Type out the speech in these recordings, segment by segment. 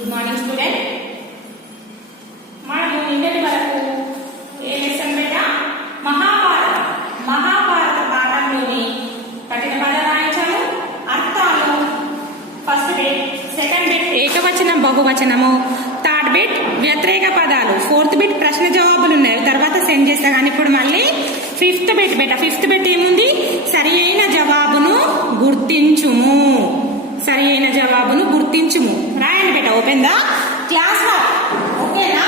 Good morning student. మనము నిన్నటి వరకు ఏ లెసన్ పెట్టా? మహాభారత పాఠంలోని కఠిన పదాలు రాయించాము, అర్థాలు, ఫస్ట్ బిట్, సెకండ్ బిట్ ఏకవచనం బహువచనము, థర్డ్ బిట్ వ్యతిరేక పదాలు, ఫోర్త్ బిట్ ప్రశ్న జవాబులు ఉన్నాయి, తర్వాత సెండ్ చేస్తా. కానీ ఇప్పుడు మళ్ళీ ఫిఫ్త్ బిట్ బెట. ఫిఫ్త్ బిట్ ఏముంది? సరి అయిన జవాబును గుర్తించుము. సరి అయిన జవాబును గుర్తించుము. రాయండి బేట. Open the class work. ఓకేనా?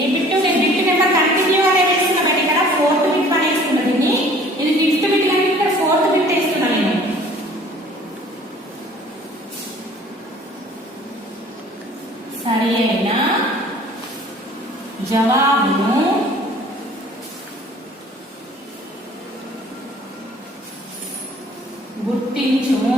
ఏ బిట్టు? నేను బిట్ నెంబర్ కంటిన్యూ అనే వేస్తున్నా బట్ ఇక్కడ ఫోర్త్ బిట్ పని వేస్తున్నా. దీన్ని ఇది ఫిఫ్త్ బిట్ కానీ ఇక్కడ ఫోర్త్ బిట్ వేస్తున్నా నేను. సరి అయిన జవాబును గుర్తించుము.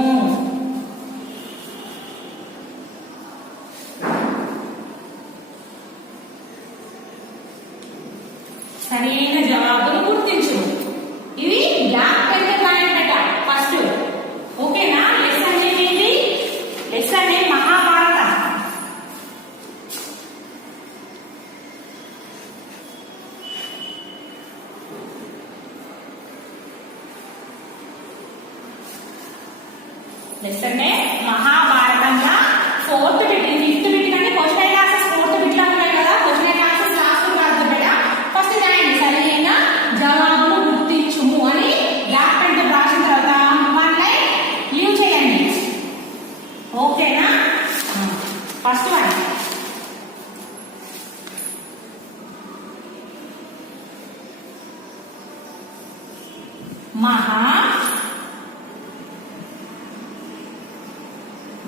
సరైన జవాబును గుర్తించుము. ఇది బ్లాక్ పెన్ పాయింట్ బెట ఫస్ట్. ఓకేనా? లెసన్ ఏంటి? లెసన్ ఏ మహాభారత. లెసన్ ఏ మహాభారతంగా ఫోర్త్ బిట్. ఫిఫ్త్ బిట్ కానీ క్వశ్చన్ క్లాసెస్ ఫోర్త్ బిట్ లా ఉన్నాయి కదా. క్వశ్చన్ క్లాసెస్ లాస్ట్ కాదు బేట. ఫస్ట్ రాయండి సరైన జవాబును గుర్తించుము అని బ్లాక్ పెన్ తో రాసిన తర్వాత వన్ లైన్ లీవ్ చేయండి. ఓకేనా? ఫస్ట్ వన్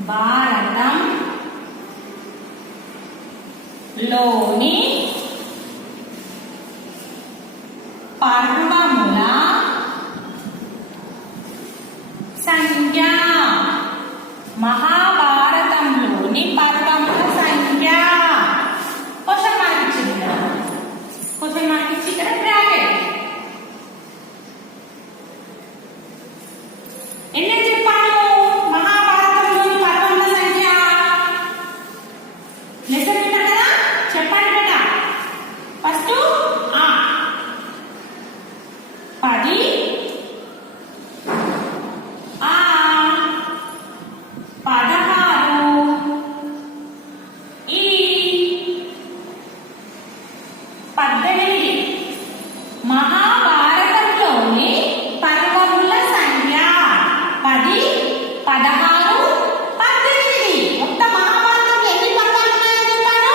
భారతం లోని పర్వముల సంఖ్య. మహాభారతంలోని పర్వముల సంఖ్య. క్వశ్చన్ మార్క్ ఇచ్చింది కదా. క్వశ్చన్ మార్క్ ఇచ్చి ఇక్కడ బ్రాకెట్. ఎన్ని చెప్పాను? మహాభారతంలోని పర్వముల సంఖ్య. లెసన్ విన్నారు కదా? చెప్పండి బేట. ఫస్ట్ 10 మహాభారతంలోని పర్వముల సంఖ్య 10, 16, 18. మొత్తం మహాభారతంలో ఎన్ని పర్వాలు ఉన్నాయని చెప్పాను?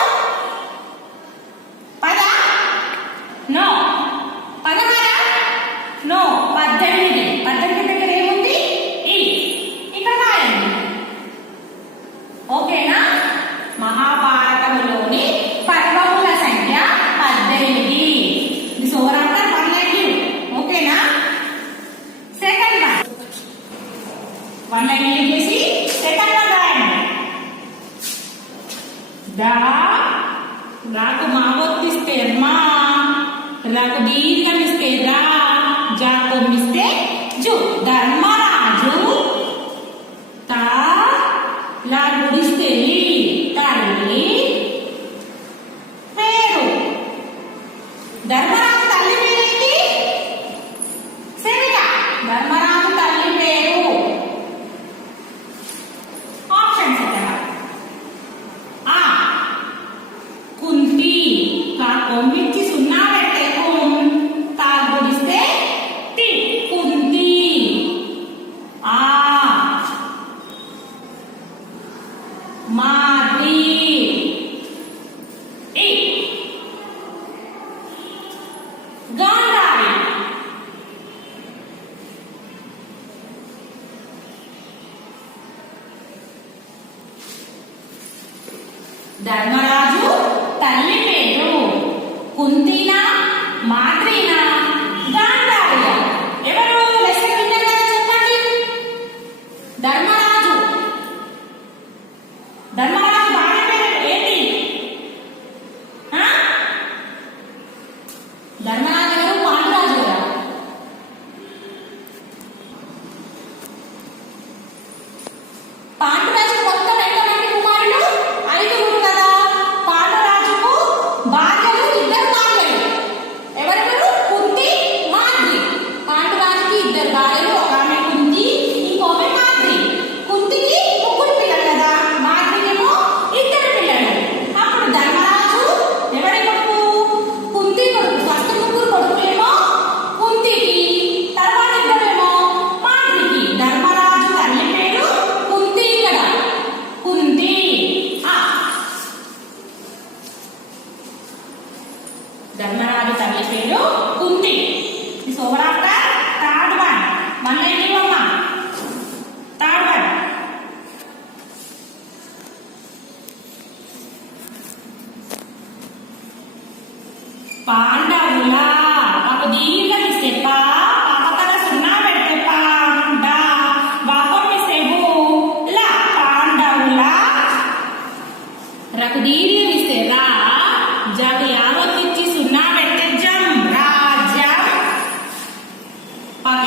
10? నో. 16? నో. 18. 18 దగ్గర ఏముంది? ఇక్కడ రాయండి. ఓకేనా? మహాభారతంలోని పర్వముల సంఖ్య 18. This over after one line leave. ఓకేనా? సెకండ్ వన్ లైన్ లీవ్ చేసి సెకండ్ వన్ రాయండి. రాకు మావొత్తిస్తే మా, రాకు దీర్ఘం ఇస్తే రా, జా కొమ్మిస్తే జు. ధర్మరాజు తా లా గుడిస్తే తల్లి పేరు. ధర్మరాజు తల్లి పేరేంటి? సేవిక. ధర్మరాజు తల్లి పేరు. ఆప్షన్స్ ఇక్కడ కుంతి. కా కొమ్మిచ్చి సున్నా పెట్టే కుం, తా గుడిస్తే తి, కుంతి. మాద్రి. గాంధారి. ధర్మరాజు తల్లి పేరు కుంతినా, మాద్రినా, గాంధారియా? ఎవరు లెసన్ విన్నారు కదా? చెప్పండి. ధర్మరాజు భార్య పేరు ఏంటి? ధర్మరాజు గారు పాండురాజు గారు ధర్మరాజు తల్లి పేరు Kunti. This over after third one. మళ్ళీ అమ్మా థర్డ్ వన్. పాండవుల ఒక దీర్ఘ ఇస్తే పా పక్కన సున్నా పెడితే పా డా వాకం ఇస్తే బూ లా పాండవుల రకు దీర్ఘ ఇస్తే రా జగ యావత్తిచ్చి సున్నా పెడితే జం రాజ్యం.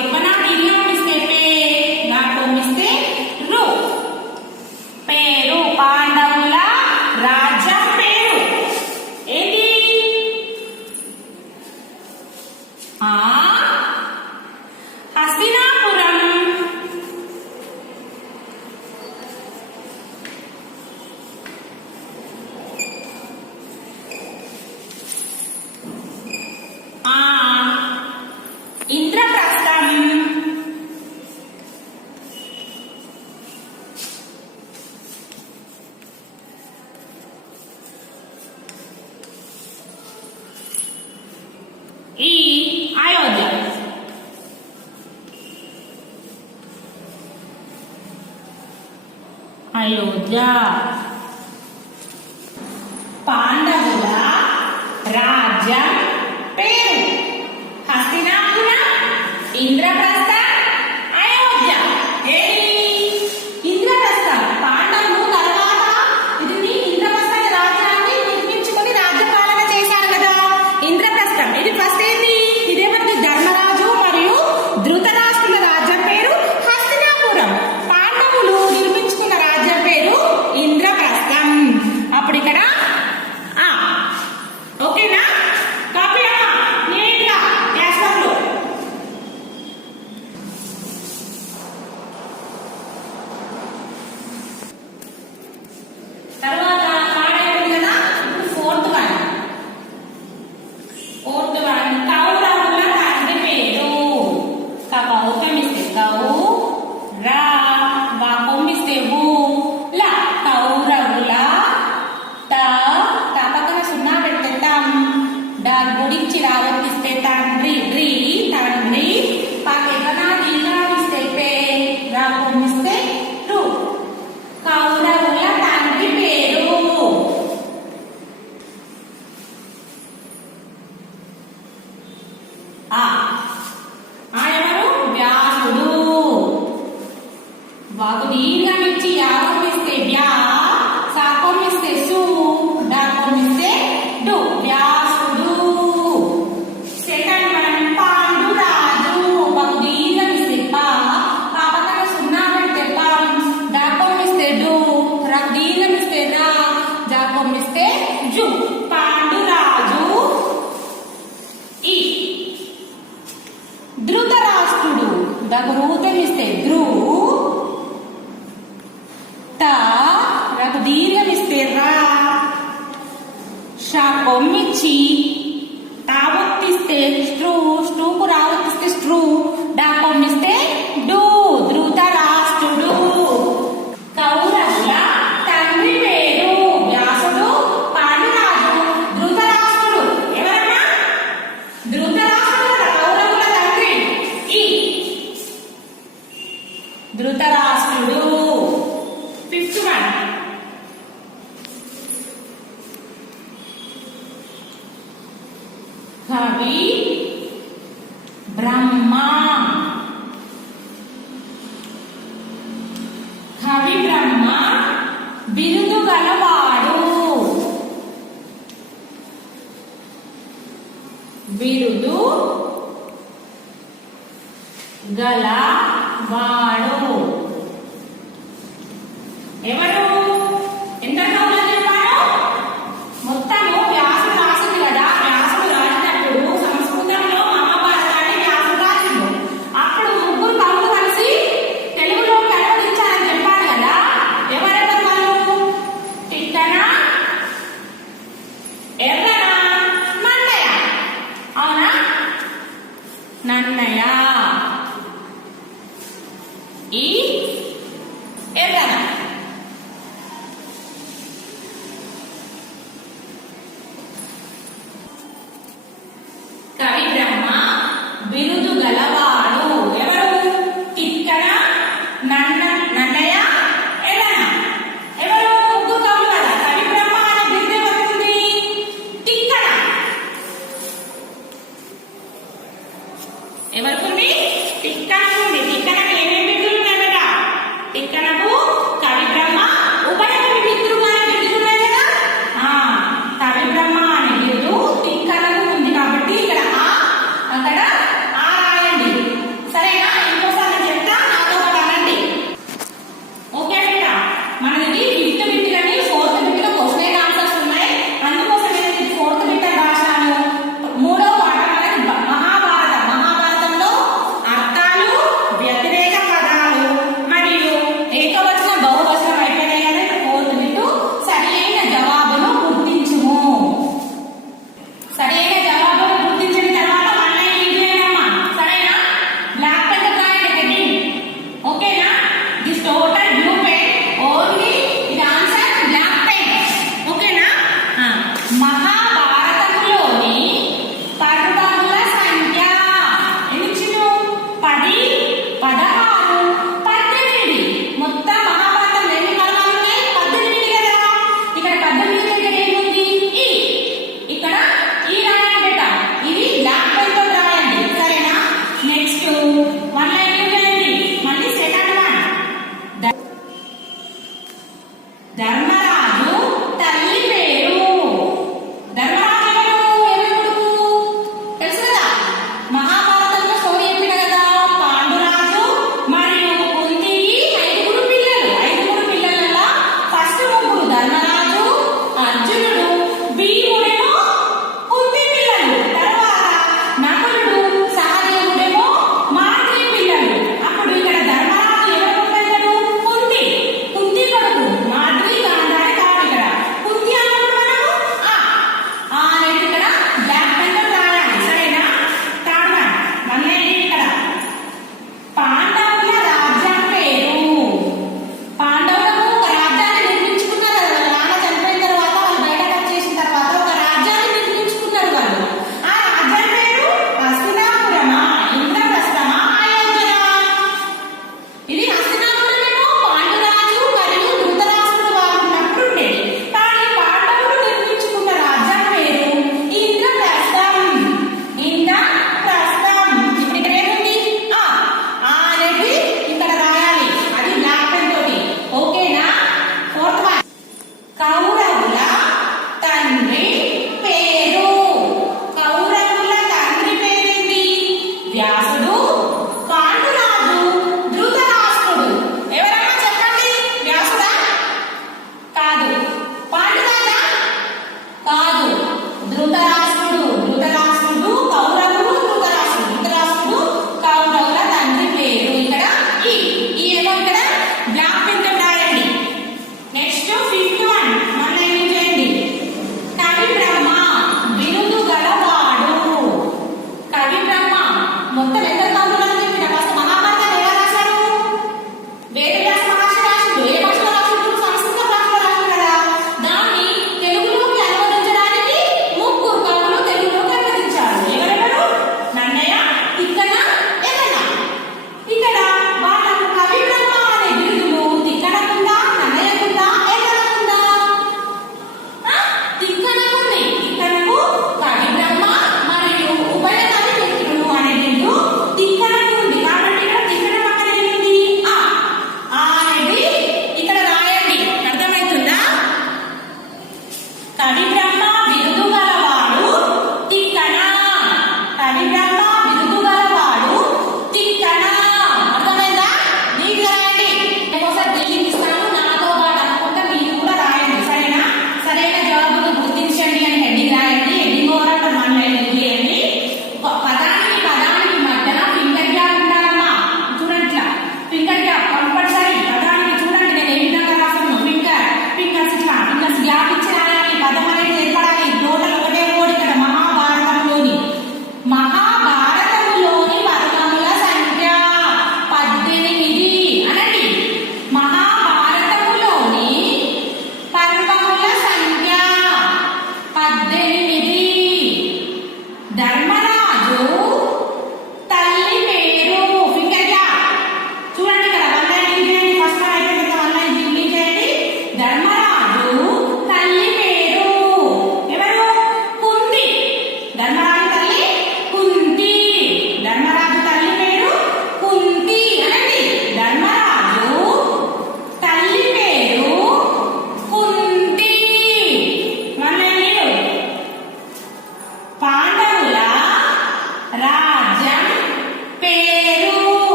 ఎక్కువ దీర్ఘం ఇస్తే పే రాకం ఇస్తే రు పేరు పాండవుల రాజ్యం పేరు ఏంటి? హస్తినాపురం. ఇంద్రప్రస్థం. ఈ అయోధ్య. అయోధ్య. పాండవుల రాజ్యం పేరు హస్తినాపురం, ఇంద్రప్రస్థ, అయోధ్య. ఇంద్రప్రస్థం పాండవులు తర్వాత ఇది ఇంద్రప్రస్థ రాజ్యాన్ని నిర్మించుకొని రాజ్యపాలన చేశారు కదా. ఇంద్రప్రస్థం ఇది ఫస్ట్ ఏంది? ఇదేమంటే ధర్మరాజు మరియు ధృతరాష్ట్రుల రాజ్యం పేరు హస్తినాపురం. పాండవులు నిర్మించుకున్న రాజ్యం పేరు ఇంద్రప్రస్థం. అప్పుడు ఇక్కడ ఓకేనా? కాపీ అమ్మా నీట్గా క్లాస్ వర్క్ లో. తర్వాత థర్డ్ అయిపోయింది కదా. ఇప్పుడు ఫోర్త్ వన్. కౌరవుల తండ్రి పేరు. కౌకమిస్తే కౌ రా వాకొమ్మిస్తే ఊ లా కౌరవుల పక్కన సున్నా పెడితే తం డా గురించి రావత్తిస్తే తండ్రి డ్రీ తండ్రి పక్కన దీనామిస్తే పే రాకొమ్మిస్తే రు కౌరవుల తండ్రి పేరు. ఎవరు? వ్యాసుడు. వాకు దీర్ఘమిచ్చి యాగమిస్తే వ్యా సాకొమ్మిస్తే సు డాకొమ్మిస్తే డు వ్యాసుడు. సెకండ్ మనం పాండురాజు. వాకు దీర్ఘమిస్తే పా పక్కన సున్నా పెడితే పాం డాకొమ్మిస్తే డు రా దీర్ఘమిస్తే రా జాకొమ్మిస్తే జు పాండురాజు. ఈ ధృతరాష్ట్రుడు. దాకు రూతమిస్తే ధ్రు రకు దీర్ఘమిస్తే రా షాకొమ్మిచ్చి తావత్తిస్తే స్ట్రూ స్ట్రూకు రావత్తిస్తే స్ట్రూ డాకొమ్మిస్తే డు ధృతరాష్ట్రుడు. కౌరవుల తండ్రి పేరు వ్యాసుడు, పాండురాజు, ధృతరాష్ట్రుడు. ఎవరన్నా? ధృతరాష్ట్రుడు కౌరవుల తండ్రి. ఈ ధృతరాష్ట్రుడు. Fifth one. కవి బ్రహ్మ. కవి బ్రహ్మ బిరుదు గలవాడు. బిరుదు గలవాడు. ఎవరు? ఎంత కవులు చెప్పారు? మొత్తము వ్యాసుడు రాసింది కదా. వ్యాసుడు రాసినప్పుడు సంస్కృతంలో మహాభారతాన్ని వ్యాసుడు రాసిండు. అప్పుడు ముగ్గురు కవులు కలిసి తెలుగులో అనువదించారని చెప్పారు కదా. ఎవరెవరు వాళ్ళు? తిట్టన, ఎర్రన, నన్నయ్య. అవునా? నన్నయ్య. ఈ ఎర్రన. ఎవరికి ఉంది? తిక్కనకు ఉంది. తిక్కనకు ఏమేమి బిడ్డలు ఉన్నాయి బేట? తిక్కనకు కవి బ్రహ్మ ఉభయ కవి మిత్రులు అనే బిడ్డలు ఉన్నాయి కదా. కవి బ్రహ్మ అనే బిడ్డు తిక్కనకు ఉంది కాబట్టి ఇక్కడ అక్కడ రాయండి. సరేనా? ఇంకోసారి నేను చెప్తా, నాతో పాటు అనండి. ఓకే బేట, మనది ఫిఫ్త్ బిట్ కానీ ఫోర్త్ బిట్ లో క్వశ్చన్ ఆన్సర్స్ ఉన్నాయి. అందుకోసం నేను ఫోర్త్ బిట్ రాశాను. మూడో పాఠం మనకి మహాభారతంలో అర్థాలు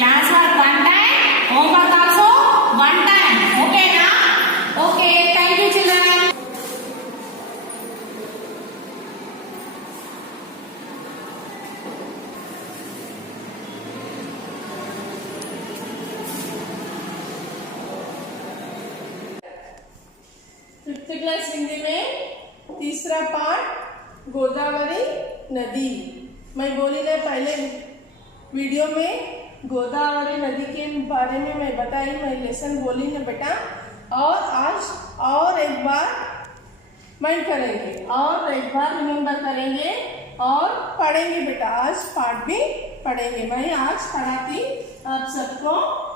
Class work one time, homework also one time. Okay na? Okay, thank you children. Fifth class Hindi में तीसरा पार्ट गोदावरी नदी। मैं बोली ना पहले वीडियो में गोदावरी नदी के बारे में मैं बताई, मैं लेसन बोली ना बेटा। और आज और एक बार माइंड करेंगे और एक बार रिमेम्बर करेंगे और पढ़ेंगे बेटा। आज पार्ट भी पढ़ेंगे। मैं आज पढ़ाती आप सबको,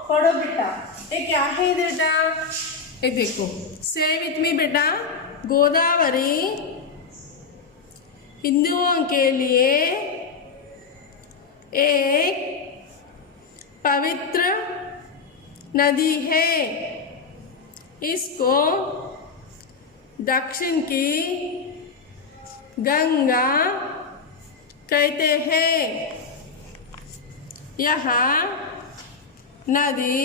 पढ़ो बेटा। ये क्या है बेटा? ये देखो, से विथ मी बेटा। गोदावरी हिंदुओं के लिए एक पवित्र नदी है। इसको दक्षिण की गंगा कहते हैं। यह नदी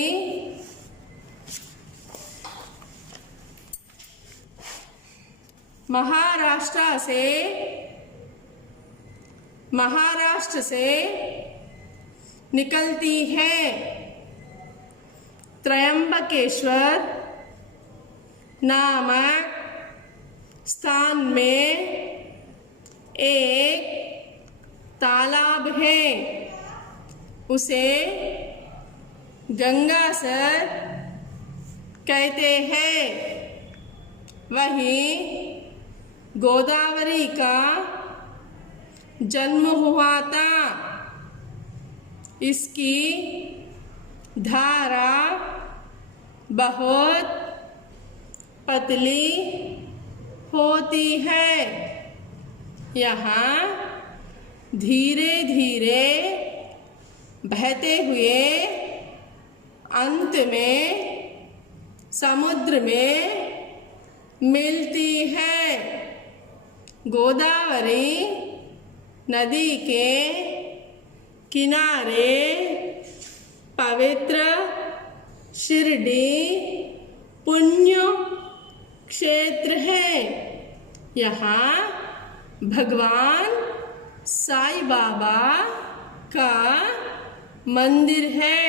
महाराष्ट्र से निकलती है। त्रयंबकेश्वर नामक स्थान में एक तालाब है। उसे गंगासर कहते हैं। वहीं गोदावरी का जन्म हुआ था। इसकी धारा बहुत पतली होती है। यहाँ धीरे धीरे बहते हुए अंत में समुद्र में मिलती है। गोदावरी नदी के किनारे पवित्र शिरडी पुण्य क्षेत्र है। यहाँ भगवान साईं बाबा का मंदिर है।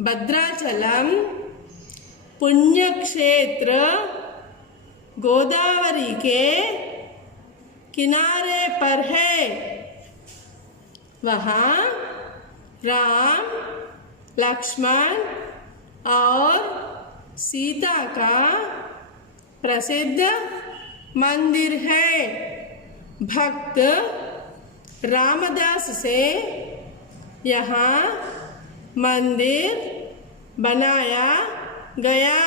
भद्राचलम पुण्य क्षेत्र गोदावरी के किनारे पर है। वहाँ राम, लक्ष्मण और सीता का प्रसिद्ध मंदिर है। भक्त रामदास से यहाँ मंदिर बनाया गया।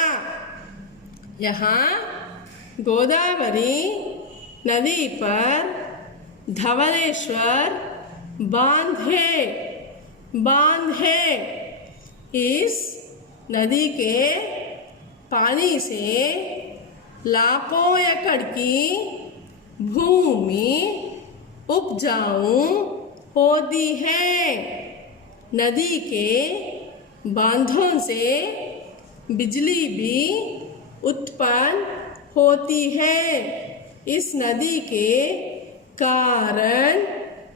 यहाँ गोदावरी नदी पर धवलेश्वर बांध है। इस नदी के पानी से लाखों एकड़ की भूमि उपजाऊ होती है। नदी के बांधों से बिजली भी उत्पन्न होती है। इस नदी के कारण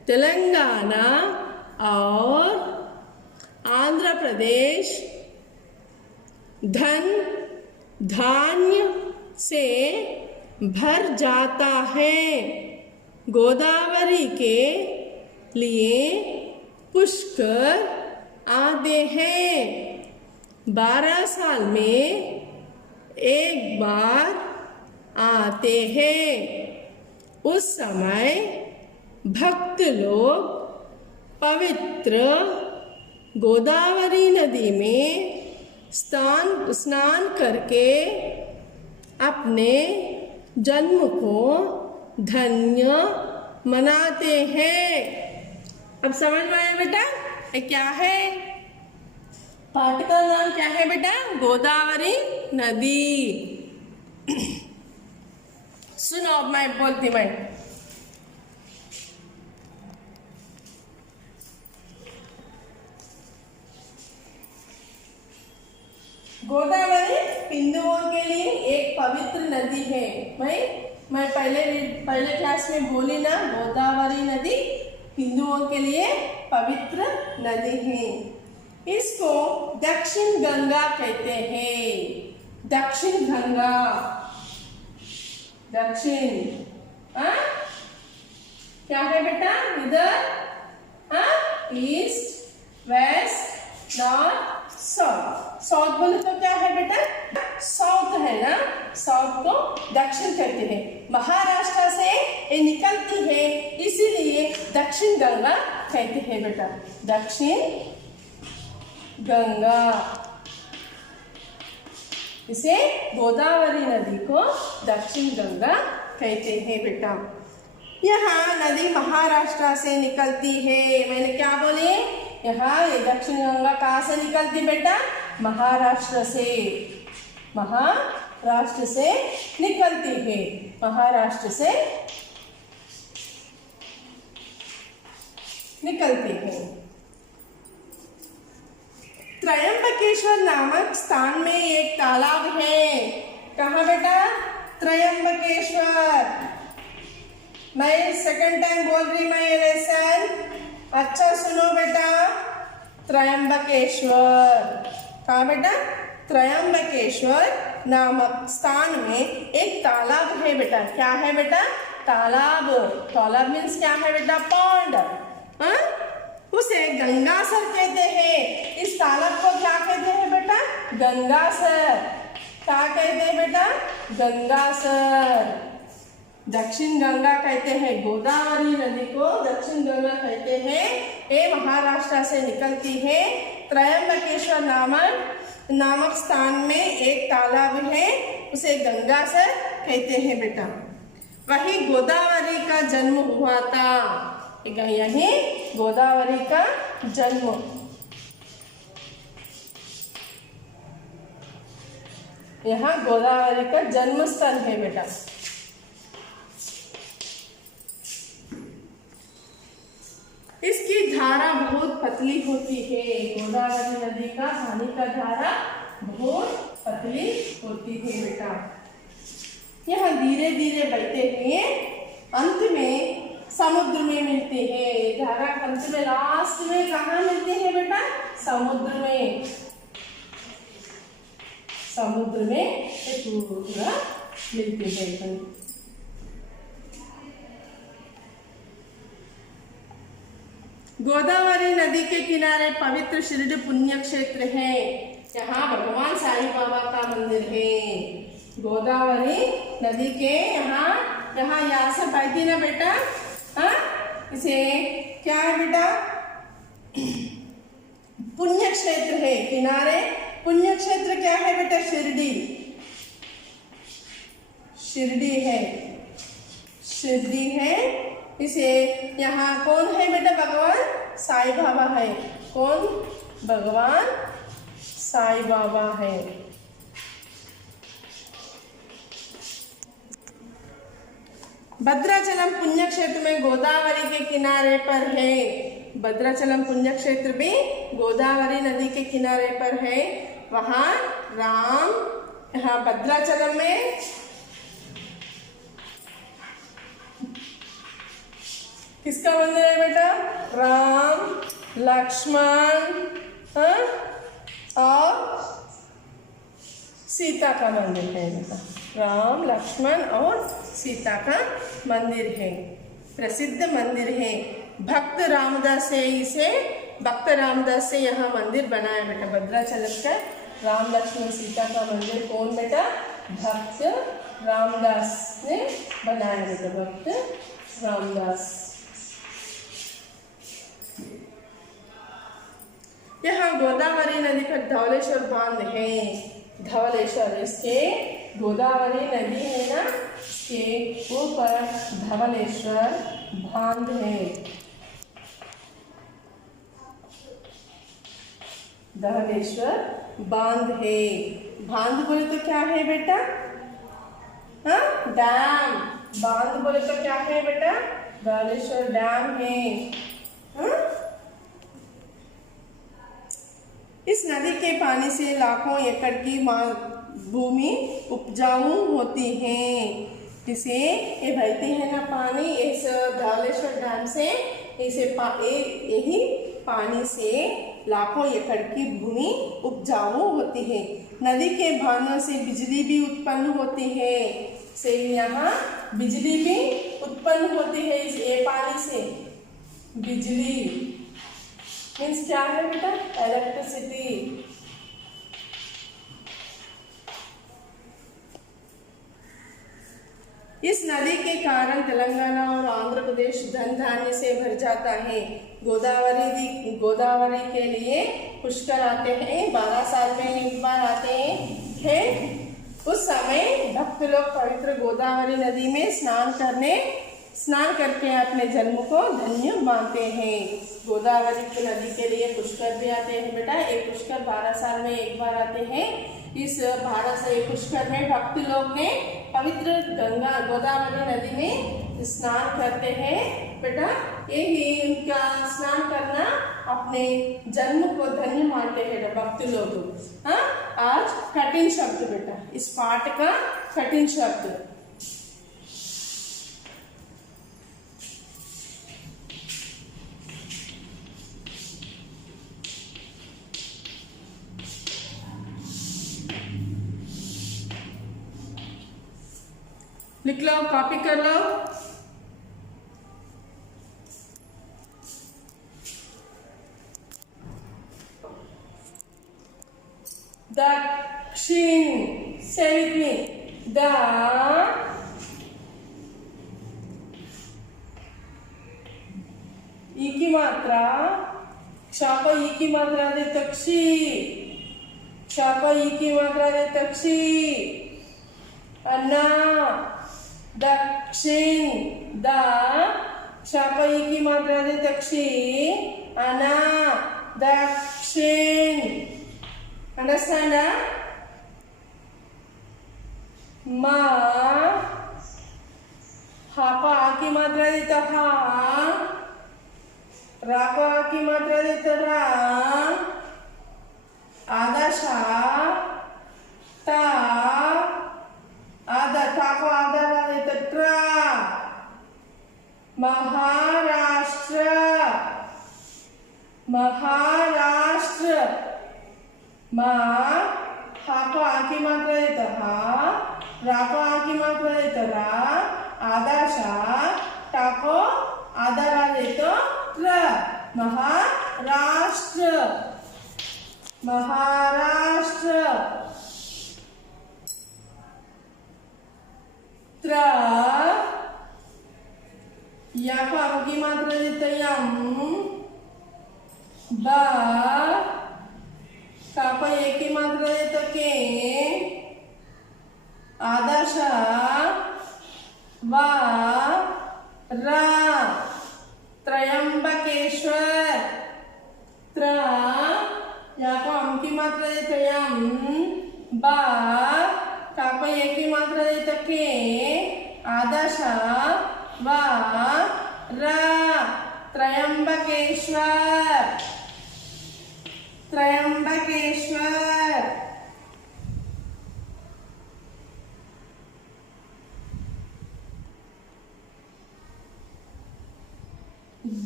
तेलंगाना और आंध्र प्रदेश धान्य से भर जाता है। गोदावरी के लिए पुष्कर आते हैं। 12 साल में एक बार आते हैं। उस समय भक्त लोग पवित्र गोदावरी नदी में स्नान करके अपने जन्म को धन्य मनाते हैं। अब समझ में आया बेटा ये क्या है? पाठ का नाम क्या है बेटा? गोदावरी नदी। सुनो अब मैं बोलती मैं। गोदावरी हिंदुओं के लिए एक पवित्र नदी है। मैं पहले क्लास में बोली ना, गोदावरी नदी हिंदुओं के लिए पवित्र नदी है। इसको दक्षिण गंगा कहते हैं। दक्षिण गंगा, दक्षिण क्या है बेटा इधर? East, west, north, south. South बोले तो क्या है बेटा? साउथ है ना, साउथ को दक्षिण कहते हैं। महाराष्ट्र से ये निकलती है, इसीलिए दक्षिण गंगा कहते हैं बेटा। दक्षिण गंगा, इसे गोदावरी नदी को दक्षिण गंगा कहते हैं बेटा। यहाँ नदी महाराष्ट्र से निकलती है। मैंने क्या बोली? यहाँ ये दक्षिण गंगा कहाँ से निकलती बेटा? महाराष्ट्र से। महाराष्ट्र से निकलती है। महाराष्ट्र से निकलती है। त्रयंबकेश्वर नामक स्थान में एक तालाब है। कहाँ बेटा? त्रयंबकेश्वर। मैं सेकंड टाइम बोल रही मैं ये लेसन, अच्छा सुनो बेटा। त्रयंबकेश्वर, कहाँ बेटा? त्रयंबकेश्वर नामक स्थान में एक तालाब है बेटा। क्या है बेटा? तालाब। तालाब मीन्स क्या है बेटा? पॉन्ड। उसे गंगासर कहते हैं। इस तालाब को क्या कहते हैं बेटा? गंगासर। क्या कहते हैं बेटा? गंगासर। दक्षिण गंगा कहते हैं। गोदावरी नदी को दक्षिण गंगा कहते हैं। ये महाराष्ट्र से निकलती है। त्रयंबकेश्वर नामक स्थान में एक तालाब है, उसे गंगासर कहते हैं बेटा। वही गोदावरी का जन्म हुआ था। यही गोदावरी का जन्म। यहाँ गोदावरी का जन्म स्थल है बेटा। इसकी धारा बहुत पतली होती है। गोदावरी नदी का पानी का धारा बहुत पतली होती है बेटा। यह धीरे धीरे बहते हुए अंत में समुद्र में मिलती है। धारा अंत में लास्ट में कहाँ मिलती है बेटा? समुद्र में। समुद्र में पूरा मिलती है। गोदावरी नदी के किनारे पवित्र शिरडी पुण्य क्षेत्र है। यहाँ भगवान साईं बाबा का मंदिर है। गोदावरी नदी के यहाँ से बहती ना बेटा। इसे क्या है बेटा? पुण्य क्षेत्र है। किनारे पुण्य क्षेत्र क्या है बेटा? शिरडी। शिरडी है। शिरडी है। इसे यहाँ कौन है बेटा? भगवान साईं बाबा है। कौन? भगवान साईं बाबा है। भद्राचलम पुण्य क्षेत्र में गोदावरी के किनारे पर है। भद्राचलम पुण्य क्षेत्र भी गोदावरी नदी के किनारे पर है। वहाँ राम, यहाँ भद्राचलम में किसका मंदिर है बेटा? राम, लक्ष्मण और सीता का मंदिर है बेटा। राम, लक्ष्मण और सीता का मंदिर है। प्रसिद्ध मंदिर है। भक्त रामदास से यहाँ मंदिर बनाया बेटा। भद्राचलम का राम, लक्ष्मण, सीता का मंदिर कौन बेटा? भक्त रामदास ने बनाया बेटा। भक्त रामदास। यहाँ गोदावरी नदी पर धवलेश्वर बांध है। धवलेश्वर, इसके गोदावरी नदी है ना, इसके ऊपर धवलेश्वर बांध है। धवलेश्वर बांध है। बांध बोले तो क्या है बेटा? डैम। बांध बोले तो क्या है बेटा? धवलेश्वर डैम है। इस नदी के पानी से लाखों एकड़ की भूमि उपजाऊ होती है। इसे ये बहती है ना पानी इस धवलेश्वर डैम से, यही पानी से लाखों एकड़ की भूमि उपजाऊ होती है। नदी के बहने से बिजली भी उत्पन्न होती है। से यहाँ बिजली भी उत्पन्न होती है इस ये पानी से। बिजली मीन्स क्या है बेटा? इलेक्ट्रिसिटी। इस नदी के कारण तेलंगाना और आंध्र प्रदेश धन धान्य से भर जाता है। गोदावरी के लिए पुष्कर आते हैं, 12 साल में एक बार आते हैं। उस समय भक्त लोग पवित्र गोदावरी नदी में स्नान करके अपने जन्म को धन्य मानते हैं। गोदावरी नदी के लिए पुष्कर भी आते हैं बेटा। एक पुष्कर 12 साल में एक बार आते हैं। इस 12 से पुष्कर में भक्त लोग ने पवित्र गोदावरी नदी में स्नान करते हैं बेटा। यही उनका स्नान करना अपने जन्म को धन्य मानते हैं भक्त लोग। हाँ, आज कठिन शब्द बेटा, इस पाठ का कठिन शब्द। लिख लो, कॉपी कर लो। दक्षिण, say with me. द ई की मात्रा, क्षा को ई की मात्रा दे तक्षी, क्षा को ई की मात्रा दे तक्षी। अन्ना दक्षिण, द क्षा ई की मात्रा दे तक्षी, अना दक्षिण। अंडरस्टैंड? मा हा को आ की मात्रा देता हा, रा को आ की मात्रा देता रा, आधा शा ता, आधा ता को आधा रा देता ट्रा। महाराष्ट्र, महाराष्ट्र। मा हा को आ की मात्रा देता हा, रा को आ की मात्रा देता रा, आधा शा, टा को आधा रा देता ट्र। महाराष्ट्र, महाराष्ट्र। त्र या को आ की मात्रा देता यम, बा का को एक की मात्रा देता के, आधा शा, वा, रा। त्रयंबकेश्वर, त्र या को अम की मात्रा देता यम, बा का को एक की मात्रा देता के, आधा शा, वा, रा। त्रयंबकेश्वर, त्रयंबकेश्वर।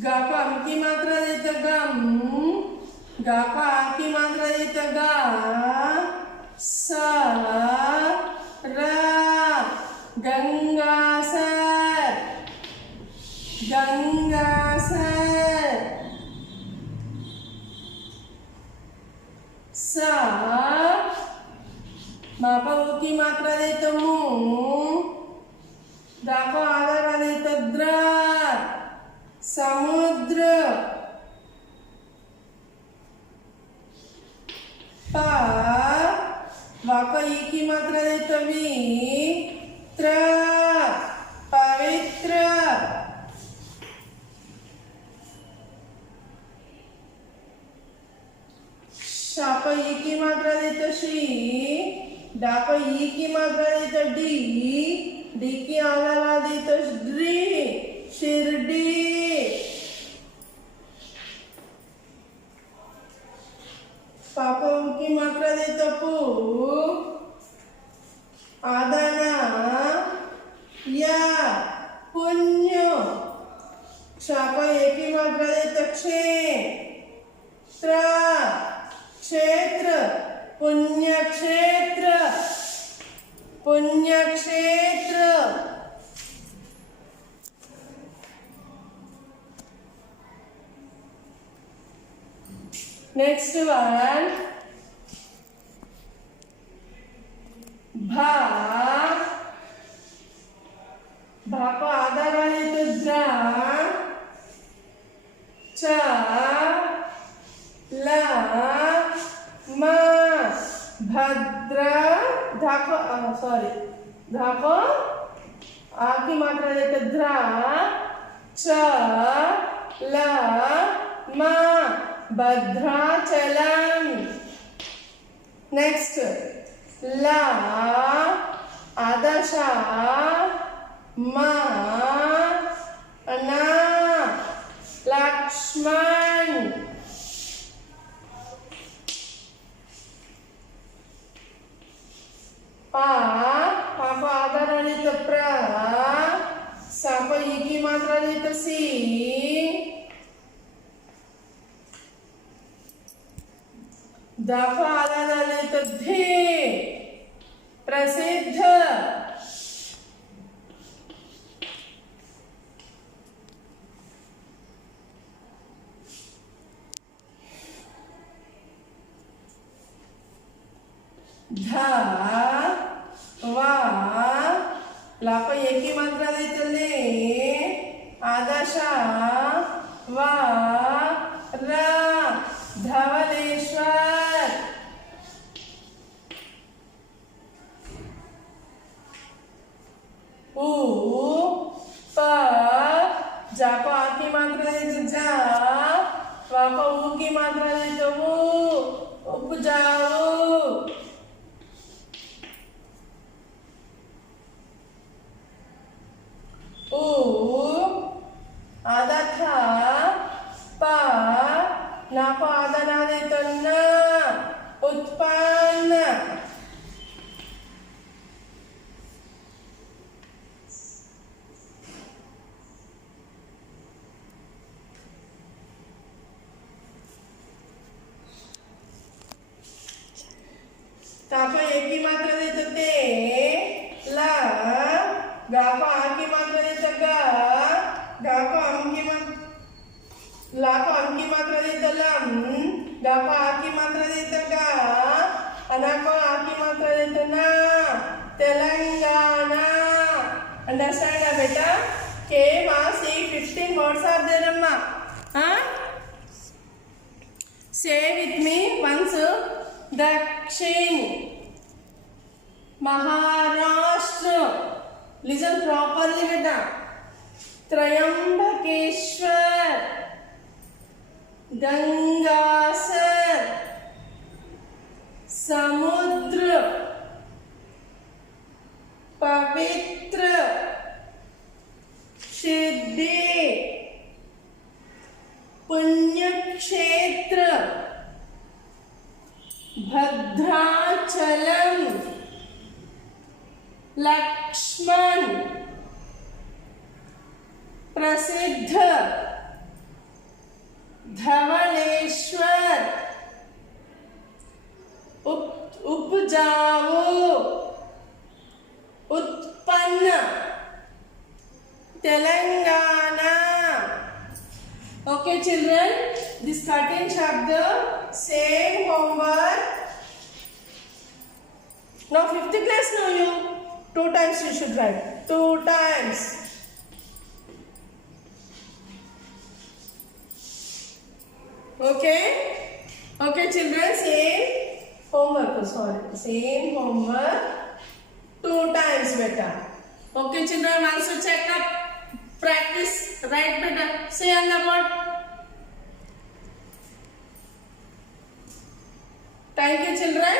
गा को अम की मात्रा देता गम, गा को आ की मात्रा देता गा, सा, रा। गंगासर, गंगासर। सा मा को उ की मात्रा देता मु, दा को आधा रा देता द्र, समुद्र। पा वा को ई की मात्रा देता वी, त्र, पवित्र। शा को ई की मात्रा देता शी, डा को ई की मात्रा देता डी, डी की आधा रा देता ड्री, शिरडी। पाको की मात्रा दे तो पू आदाना या पुण्य शाको एक ही मात्रा दे तो क्षेत्र क्षेत्र पुण्य क्षेत्र पुण्य क्षेत्र नेक्स्ट वन भा भा को आधार वाले तो द्रा च ला मा भद्र धा को सॉरी धा को आ की मात्रा देते द्रा च ला मा भद्राचलम नेक्स्ट ला आदशा मा ना लक्ष्मण पा पा को आधार वाली तो प्र सा को ई की मात्रा दी तो सी धा को आधार वाली तो धे प्रसिद्ध धा वा ला को एक ही मात्रा देते ले आदशा वा रा धवलेश्वर उ प जा को आ की मात्रा देते जा वा को उ की मात्रा देते वो उपजाऊ आधा था पा ना को आधा ना दे तो न उत्पन्न ताको एक की मात्रा दे तो ते ला गा को आ की मात्रा दे तो गा गा को अम की मात्रा ला को अम की मात्रा दे तो लम गा को आ की मात्रा दे तो गा अना को आ की मात्रा दे तो ना तेलंगाना अंडरस्टैंड बेटा के मास 15 words are there amma say with me once dakshin Maharashtra listen properly beta Trayambakeshwar Gangasar Samudra Pavitra Siddhi Punyakshetra Bhadrachalam Lakshman प्रसिद्ध धवलेश्वर उपजाऊ उत्पन्न Telangana okay children this 13 chapter same homework now 5th class now you 2 times you should write 2 times okay children same homework same homework 2 times beta okay children once you check up practice write beta say on the board thank you children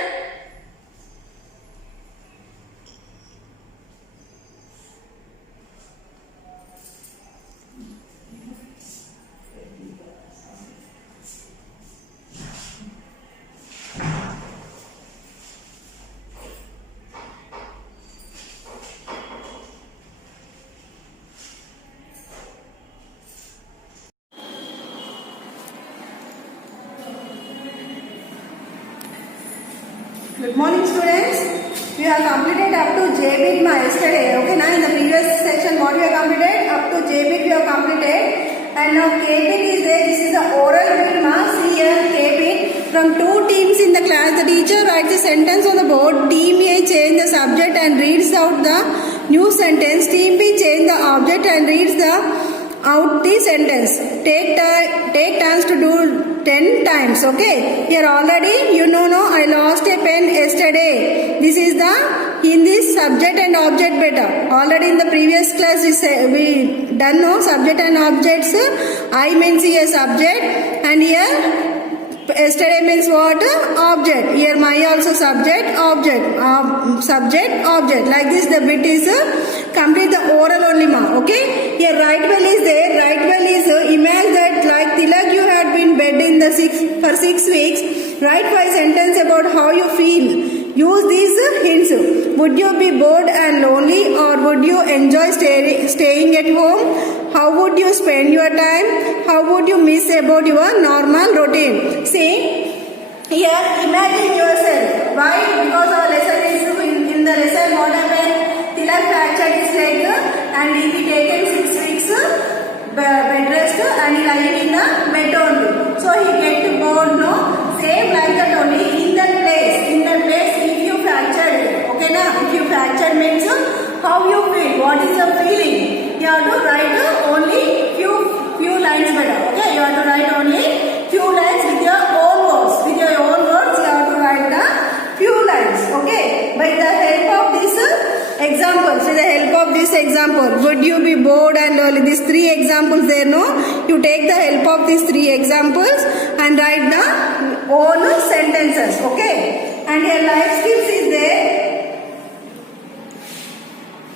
Good morning, students. We have completed up to JBIT yesterday. Okay, now in the previous section, what we have completed? Up to JBIT we have completed. And now KBIT is there. This is the oral bit. See here, KBIT. From two teams in the class, the teacher writes a sentence on the board. Team A change the subject and reads out the new sentence. Team B change the object and reads out the sentence. Take turns to do 10 times. Okay, here already you know I lost a pen yesterday. This is the Hindi subject and object better. Already in the previous class we done subject and objects. I means here subject, and here yesterday means what? Object. Here my also subject, object, subject, object. Like this the bit is complete the oral only okay. Here right well is there. Right well is imagine that like Tilak you had been bed in the for 6 weeks. Write 5 sentences about how you feel. Use these hints. Would you be bored and lonely, or would you enjoy staying at home? How would you spend your time? How would you miss about your normal routine? See, here imagine yourself. Why? Because our lesson is in the lesson what happened? Tilak fractured his leg and he taken 6 weeks bed rest and he lying in the bed only. So he get bored, same like that only. In that place if you fractured, okay na? If you fractured means how you feel, what is your feeling? You have to write only few lines better, okay? You have to write only few lines with your own words. With your own words you have to write the few lines, okay? By the help of this example, with the help of this example, would you be bored and lonely? These 3 examples there, you take the help of these 3 examples and write the own sentences, okay? And here life skills is there.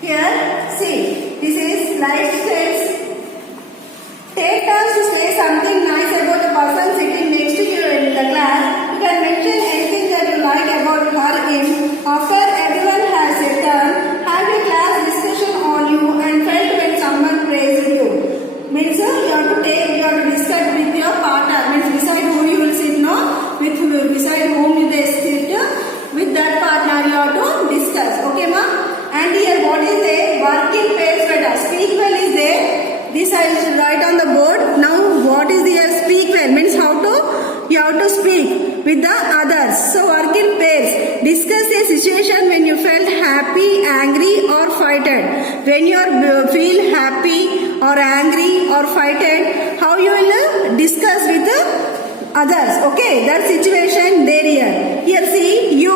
Here, see, this is life skills. Take turns to say something nice about the person sitting next to you in the class. You can mention anything that you like about her, him. After everyone has said turn, have a class discussion on you and felt when someone praises you. Means you have to discuss with your partner. Means beside who you will sit, beside whom you will sit, with that partner you have to discuss. Okay, ma? And here what is there? Work in pairs better. Speak well is there. This I will write on the board. Now what is the speak well? Means you have to speak with the others. So work in pairs. Discuss a situation when you felt happy, angry or frightened. When you feel happy or angry or frightened, how you will discuss with others. Okay, that situation there here. Here see you.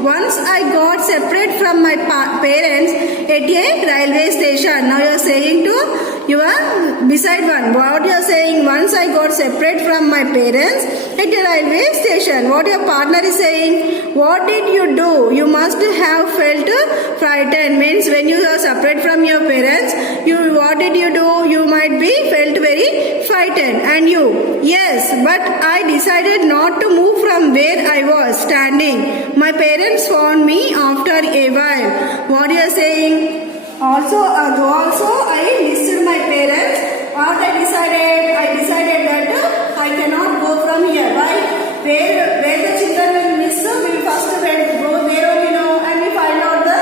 Once I got separate from my parents at a railway station. Now you are saying to your beside one. What you are saying? Once I got separate from my parents at a railway station. What your partner is saying? What did you do? You must have felt frightened. Means when you are separate from your parents, what did you do? You might be felt very frightened. And you? Yes, but I decided not to move from where I was standing. My parents found me after a while. What you are saying? Also I missed my parents. What I decided that I cannot go from here. Why? Where the children will miss, we will first go there only and we find out the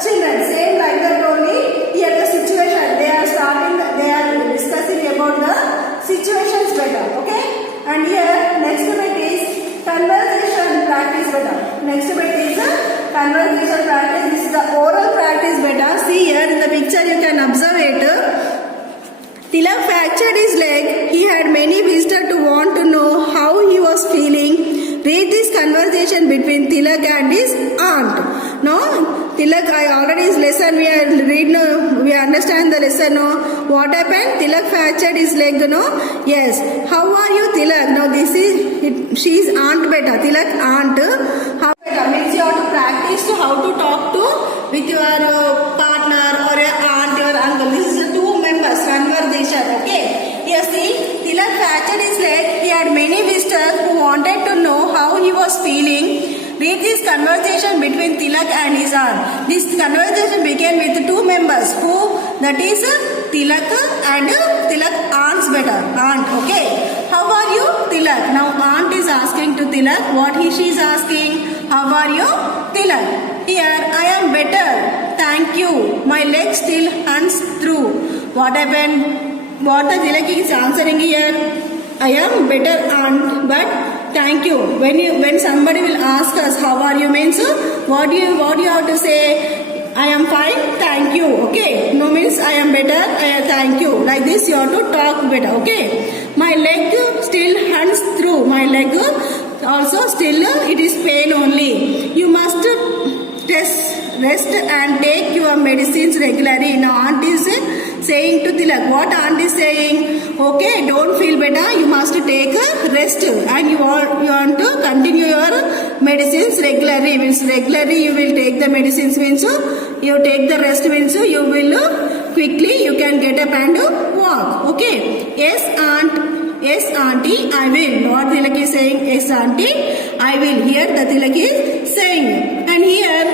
children. Same like that only. Here the situation. They are discussing about the situations better. Okay? And here next bit is conversation practice better. Next bit is conversation practice. This is the oral practice better. See here in the picture you can observe it. Tilak fractured his leg. He had many visitors to want to know how he was feeling. Read this conversation between Tilak and his aunt. No, Tilak, I already his lesson we understand the lesson. No, what happened? Tilak fractured his leg. No, yes. How are you, Tilak? Now this is she is aunt beta. Tilak aunt. How beta means you have to practice to how to talk to with your partner or your aunt, your uncle. This is the 2 members conversation. Okay. Here see, Tilak fractured his leg. He had many visitors who wanted to know how he was feeling. Read this conversation between Tilak and his aunt. This conversation began with two members. Who? That is Tilak and Tilak aunt's better. Aunt, okay. How are you, Tilak? Now aunt is asking to Tilak what she is asking. How are you, Tilak? Here, I am better. Thank you. My leg still hunts through. What happened? What the Tilak is answering here? I am better, aunt, but thank you. When somebody will ask us how are you means what do you have to say? I am fine, thank you. Okay. No means I am better, thank you. Like this you have to talk better. Okay. My leg still hunts through. My leg also still it is pain only. You must rest and take your medicines regularly. Now aunt is saying to Tilak. What aunt is saying? Okay, don't feel better. You must take a rest and you want to continue your medicines regularly. Means regularly you will take the medicines means you take the rest means you will quickly you can get up and walk. Okay. Yes, aunt. Yes, auntie, I will. What Tilak is saying? Yes, auntie, I will. Here the Tilak is saying. And here,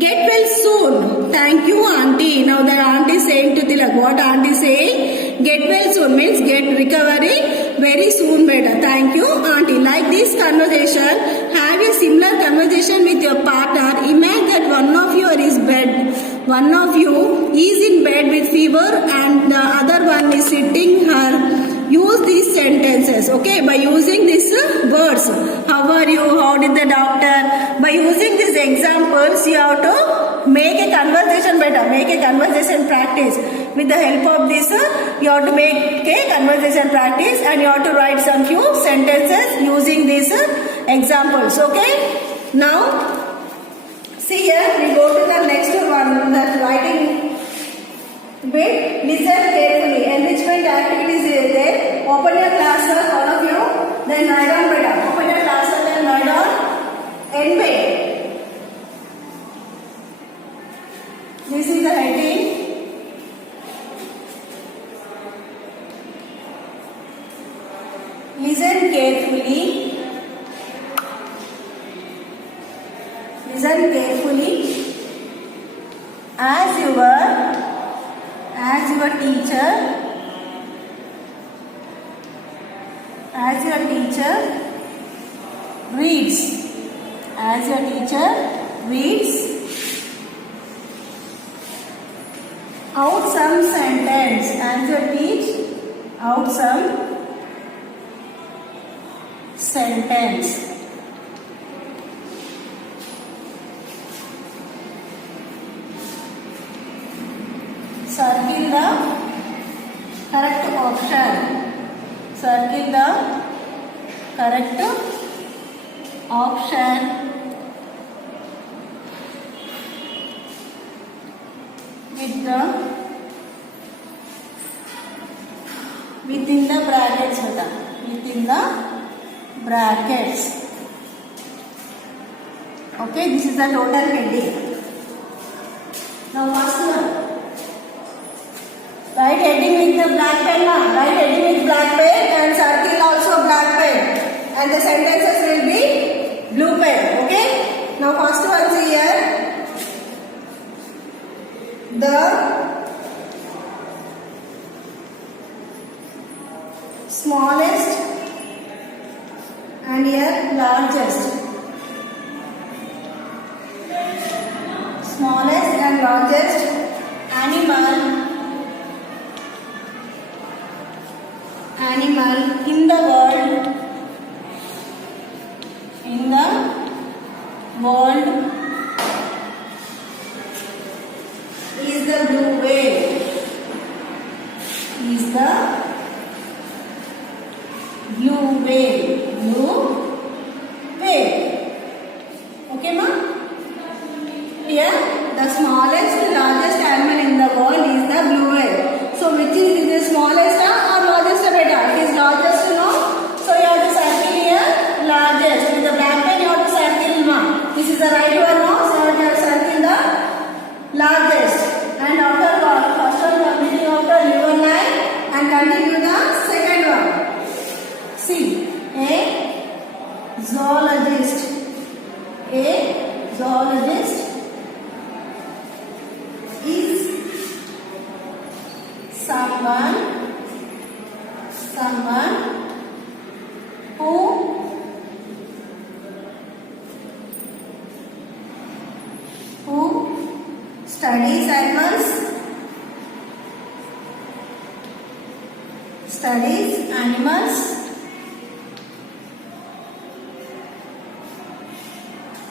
get well soon. Thank you, auntie. Now the auntie is saying to Tilak. What auntie is saying? Get well soon means get recovery very soon better. Thank you, auntie. Like this conversation, have a similar conversation with your partner. Imagine that one of you is in bed with fever and the other one is sitting her. Use these sentences, okay, by using these words. How are you? How did the doctor? By using these examples, you have to make a conversation better, make a conversation practice. With the help of this, you have to make a conversation practice and you have to write some few sentences using these examples, okay. Now, see here, we go to the next one, that writing bit. Listen carefully. Enrichment activities is there. Open your classwork, all of you. Then write down better. Open your classwork and write down NB. This is the heading. Listen carefully. Listen carefully. As your teacher reads out some sentence. As you teach out some sentence. Circle the correct option. Circle the correct option within the brackets. Within the brackets. Okay, this is the total heading. Now first one. Write heading with the black pen. Write heading with black pen and circle also black pen. And the sentences will be blue pen. Okay. Now first one see here. The smallest and here largest. Smallest and largest animal in the world is the blue whale. Is the blue whale. Blue whale. Okay, ma? Here, the smallest and largest animal in the world is the blue whale. So, which is the smallest or largest better? It is largest, no? So, you have to circle here largest. With the black pen, you have to circle, ma. This is the right one, no? So, you have to circle the largest. And after first one, completing after liver line and continue the second one. See, a zoologist. A zoologist is someone who studies animals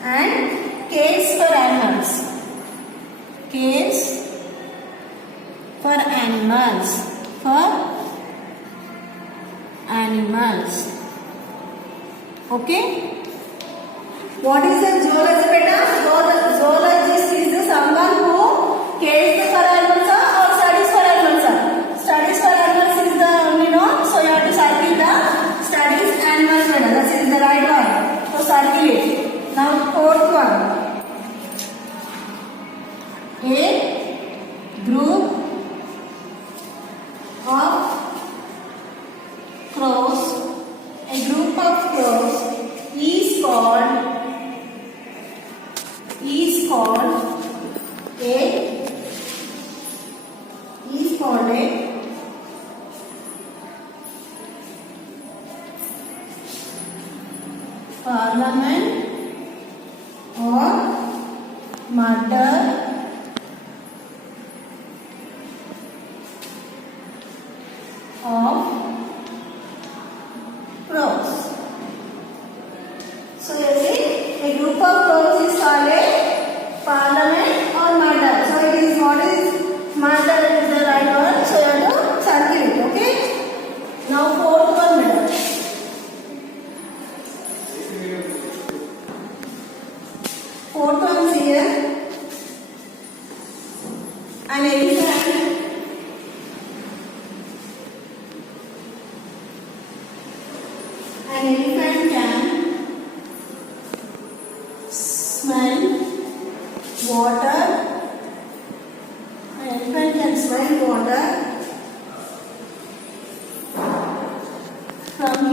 and cares for animals. Okay. What is a zoologist, beta? Zoologist is someone who cares for animals or studies for animals. Studies for animals is the only known, so you have to circle the studies animals, beta. That is the right one. So circle it. Now fourth one. A group of crows. A group of crows is called a parliament or murder of crows. So you see, a group of crows is called a parliament or murder. So it is what is murder is the right one. So you have to circle it. Okay. Now fourth one, madam. Fourth one is here. An elephant. An elephant can smell water. An elephant can smell water from a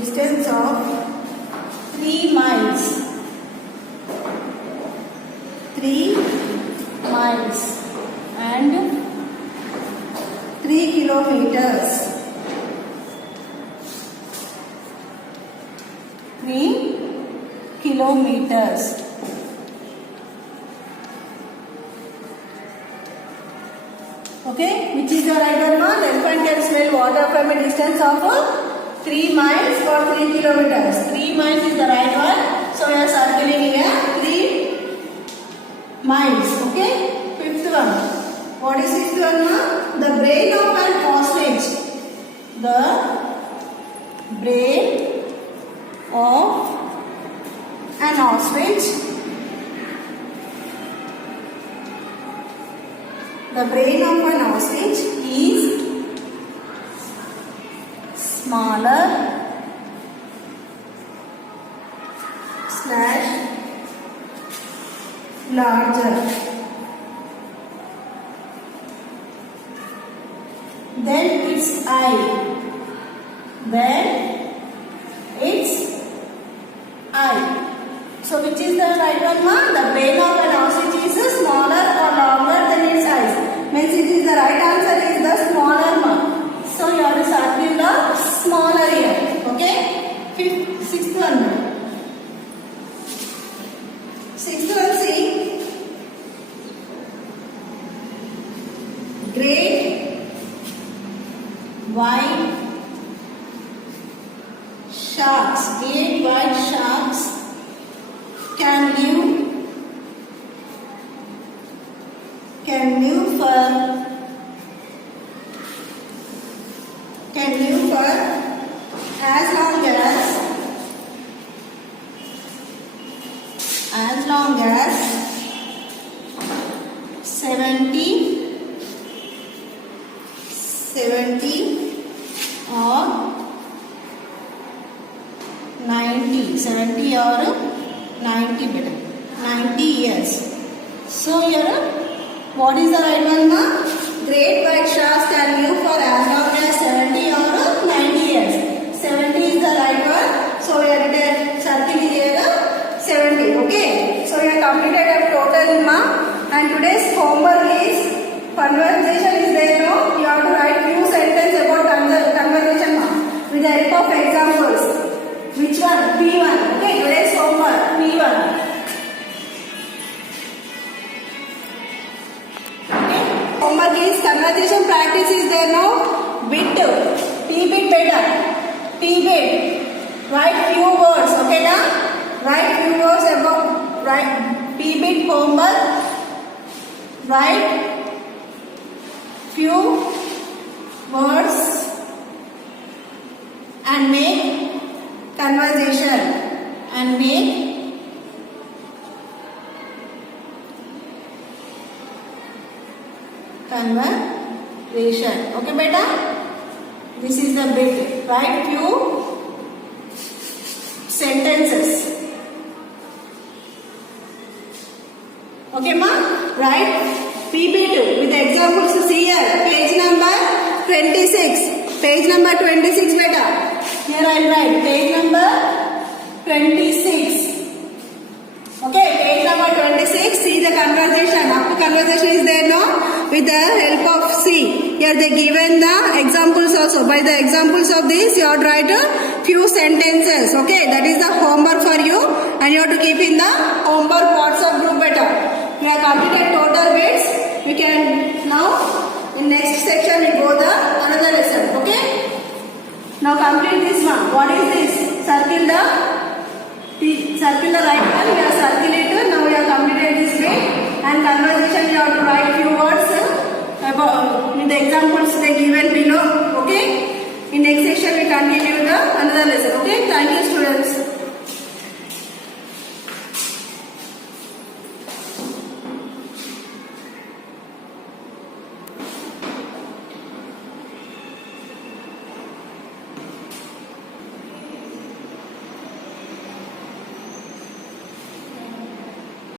distance of 3 miles. 3 miles and 3 kilometers. 3 kilometers. Okay, which is the right one? The elephant can smell water from a distance of 3 miles or 3 kilometers. 3 miles is the right one. So we are circling here 3 miles. Okay. Fifth one. What is fifth one? The brain of an ostrich. The brain of an ostrich. The brain of an ostrich is smaller / larger than its eye. So which is the right one? The brain of an ostrich is smaller or longer than its eyes. Means it is the right answer is the smaller one. So you have to circle the smaller here. Okay. Sixth one. Sixth one, see. Great white sharks. Great white sharks can live for as long as 70 or 90 better 90 years. So here What is the right one, ma? Great white sharks can live for as long as 70 or 90 years. 70 is the right one. So we are circling here 70. Okay. So we have completed a total, ma. And today's homework is conversation is there. No, you have to write few sentences about conversation, ma, with the help of examples. Which one? P1. Okay. Today's homework P1. Homework is conversation practice is there now. Bit, T-bit better. T-bit. Write few words, okay na? Write few words about, write T-bit homework. Write few words and make conversation. And make conversation. Okay, beta? This is the bit. Write few sentences. Okay, ma? Write PP2 with examples to see here. Page number 26. Page number 26, beta. Here I will write page number 26. Okay, page number 26. See the conversation. After conversation is there, no? With the help of C. Here they given the examples also. By the examples of this, you have to write a few sentences. Okay, that is the homework for you. And you have to keep in the homework WhatsApp group better. We have completed total bits. We can now, in next section, we go the another lesson. Okay? Now complete this one. What is this? Circle the right one. We have circulated. Now we have completed this bit. And conversation, you have to write few words about with the examples they given below. Okay? In next section, we continue the another lesson. Okay? Thank you, students.